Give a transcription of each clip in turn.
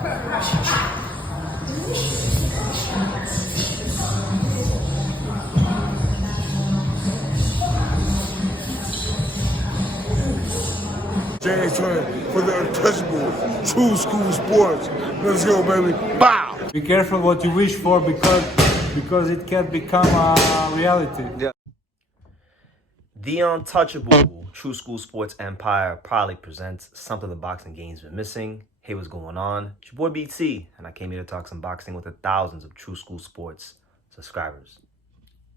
James for the untouchable, true school sports. Let's go, baby. Bow! Be careful what you wish for because it can become a reality. Yeah. The untouchable True School Sports Empire proudly presents something the boxing game's been missing. Hey, what's going on? It's your boy BT, and I came here to talk some boxing with the thousands of True School Sports subscribers.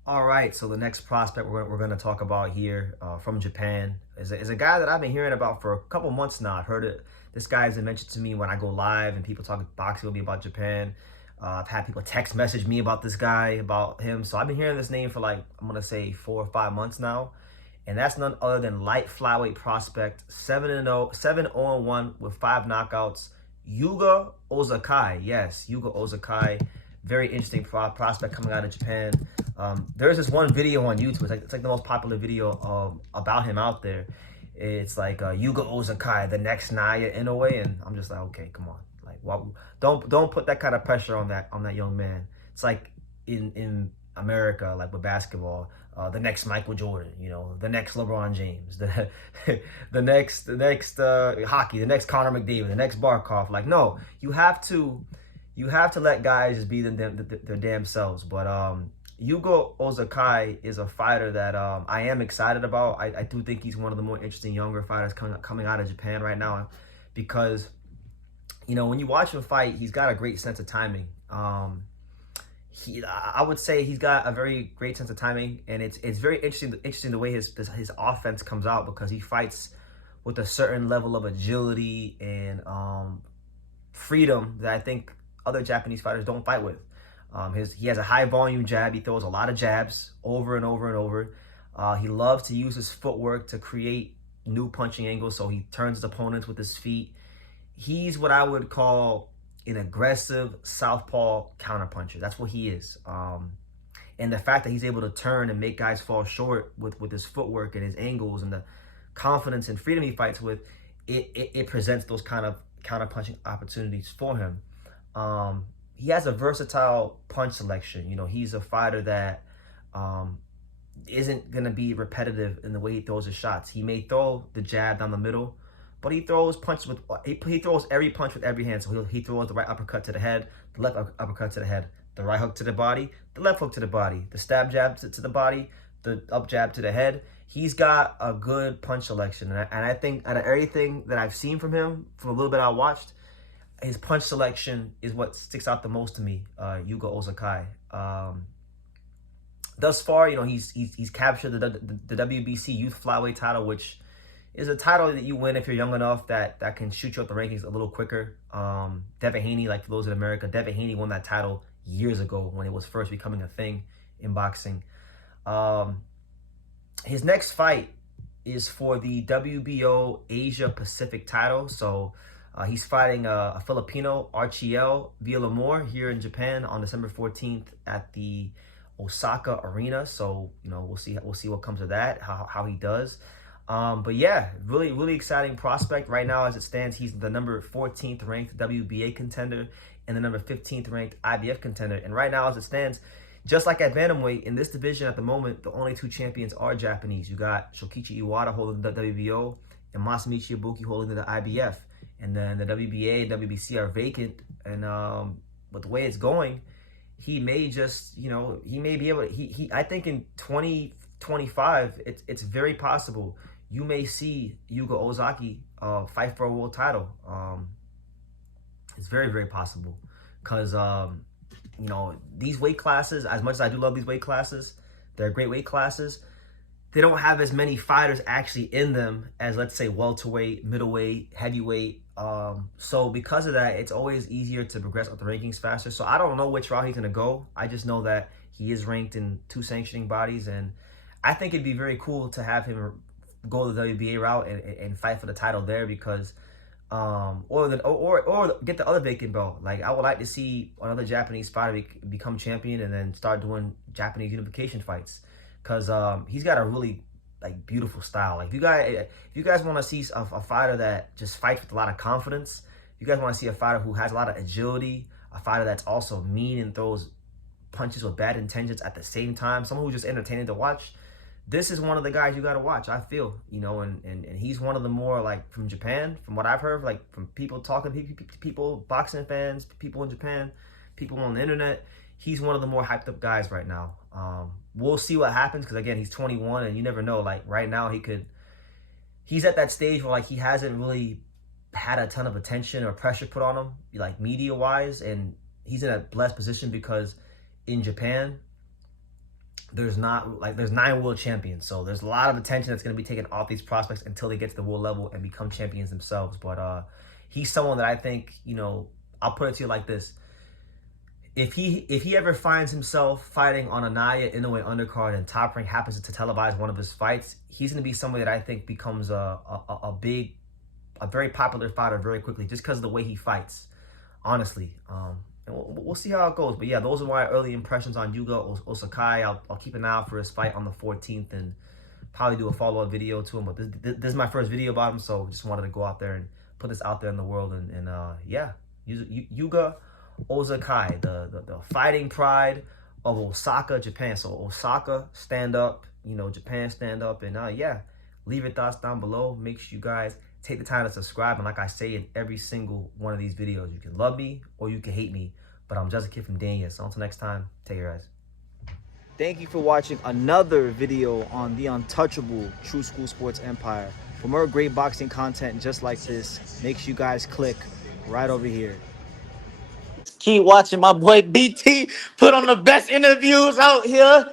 All right, so the next prospect we're going to talk about here from Japan is a guy that I've been hearing about for a couple months now. I've heard it. This guy has been mentioned to me when I go live and people talk boxing with me about Japan. I've had people text message me about this guy, about him. So I've been hearing this name for like, I'm going to say 4 or 5 months now. And that's none other than light flyweight prospect, 7-0-1 with 5 knockouts, Yuga Ozaki. Yes, Yuga Ozaki. Very interesting prospect coming out of Japan. There's this one video on YouTube. It's like the most popular video about him out there. It's like Yuga Ozaki, the next Naoya Inoue, and I'm just like, okay, come on, like, don't put that kind of pressure on that young man. It's like in America, like with basketball, the next Michael Jordan, you know, the next LeBron James, the next hockey, the next Connor McDavid, the next Barkov. Like, no, you have to let guys just be their damn selves. But Yuga Ozaki is a fighter that I am excited about. I do think he's one of the more interesting younger fighters coming out of Japan right now, because, you know, when you watch him fight, he's got a great sense of timing. I would say he's got a very great sense of timing, and it's very interesting the way his offense comes out, because he fights with a certain level of agility and freedom that I think other Japanese fighters don't fight with. He has a high volume jab. He throws a lot of jabs over and over and over. He loves to use his footwork to create new punching angles, so he turns his opponents with his feet. He's what I would call an aggressive southpaw counterpuncher. That's what he is. And the fact that he's able to turn and make guys fall short with his footwork and his angles and the confidence and freedom he fights with, it presents those kind of counterpunching opportunities for him. He has a versatile punch selection. You know, he's a fighter that isn't going to be repetitive in the way he throws his shots. He may throw the jab down the middle, but he throws punches with, he throws every punch with every hand. So he throws the right uppercut to the head, the left uppercut to the head, the right hook to the body, the left hook to the body, the stab jab to the body, the up jab to the head. He's got a good punch selection. And I think out of everything that I've seen from him, from a little bit I watched, his punch selection is what sticks out the most to me, Yuga Ozaki. Thus far, you know, he's captured the WBC Youth Flyweight title, which is a title that you win if you're young enough that can shoot you up the rankings a little quicker. Devin Haney, like for those in America, Devin Haney won that title years ago when it was first becoming a thing in boxing. His next fight is for the WBO Asia Pacific title. So he's fighting a Filipino, Archiel Villamor, here in Japan on December 14th at the Osaka Arena. So, you know, we'll see what comes of that, how he does. But yeah, really exciting prospect. Right now, as it stands, he's the number 14th ranked WBA contender and the number 15th ranked IBF contender. And right now, as it stands, just like at bantamweight, in this division at the moment, the only 2 champions are Japanese. You got Shokichi Iwata holding the WBO and Masamichi Ibuki holding the IBF. And then the WBA and WBC are vacant. And with the way it's going, he may just, you know, he may be able to, I think in 2025, it's very possible you may see Yuga Ozaki fight for a world title. It's very possible, because you know, these weight classes, as much as I do love these weight classes, they're great weight classes. They don't have as many fighters actually in them as, let's say, welterweight, middleweight, heavyweight. So because of that, it's always easier to progress up the rankings faster. So I don't know which route he's going to go. I just know that he is ranked in 2 sanctioning bodies, and I think it'd be very cool to have him go the WBA route and fight for the title there, because or get the other vacant belt. Like, I would like to see another Japanese fighter become champion and then start doing Japanese unification fights, because he's got a really like beautiful style. Like, if you guys want to see a fighter that just fights with a lot of confidence, you guys want to see a fighter who has a lot of agility, a fighter that's also mean and throws punches with bad intentions at the same time, someone who's just entertaining to watch, this is one of the guys you got to watch, I feel, you know, and he's one of the more, like, from Japan, from what I've heard, like, from people talking, people, boxing fans, people in Japan, people on the internet, he's one of the more hyped up guys right now. We'll see what happens, because, again, he's 21, and you never know, like, right now he's at that stage where, like, he hasn't really had a ton of attention or pressure put on him, like, media-wise, and he's in a blessed position because in Japan, there's 9 world champions, so there's a lot of attention that's going to be taken off these prospects until they get to the world level and become champions themselves. But he's someone that I think, you know, I'll put it to you like this: if he ever finds himself fighting on a Naoya Inoue undercard and Top Rank happens to televise one of his fights, he's going to be somebody that I think becomes a very popular fighter very quickly, just because of the way he fights, honestly. And we'll see how it goes. But yeah, those are my early impressions on Yuga Ozaki. I'll keep an eye out for his fight on the 14th and probably do a follow-up video to him. But this is my first video about him, so just wanted to go out there and put this out there in the world. And yeah, Yuga Ozaki, the fighting pride of Osaka, Japan. So Osaka, stand up. You know, Japan, stand up. And yeah, leave your thoughts down below. Make sure you guys take the time to subscribe. And like I say in every single one of these videos, you can love me or you can hate me, but I'm just a kid from Dania. So until next time, take care, guys. Thank you for watching another video on the untouchable True School Sports Empire. For more great boxing content just like this, make sure you guys click right over here. Keep watching my boy BT put on the best interviews out here.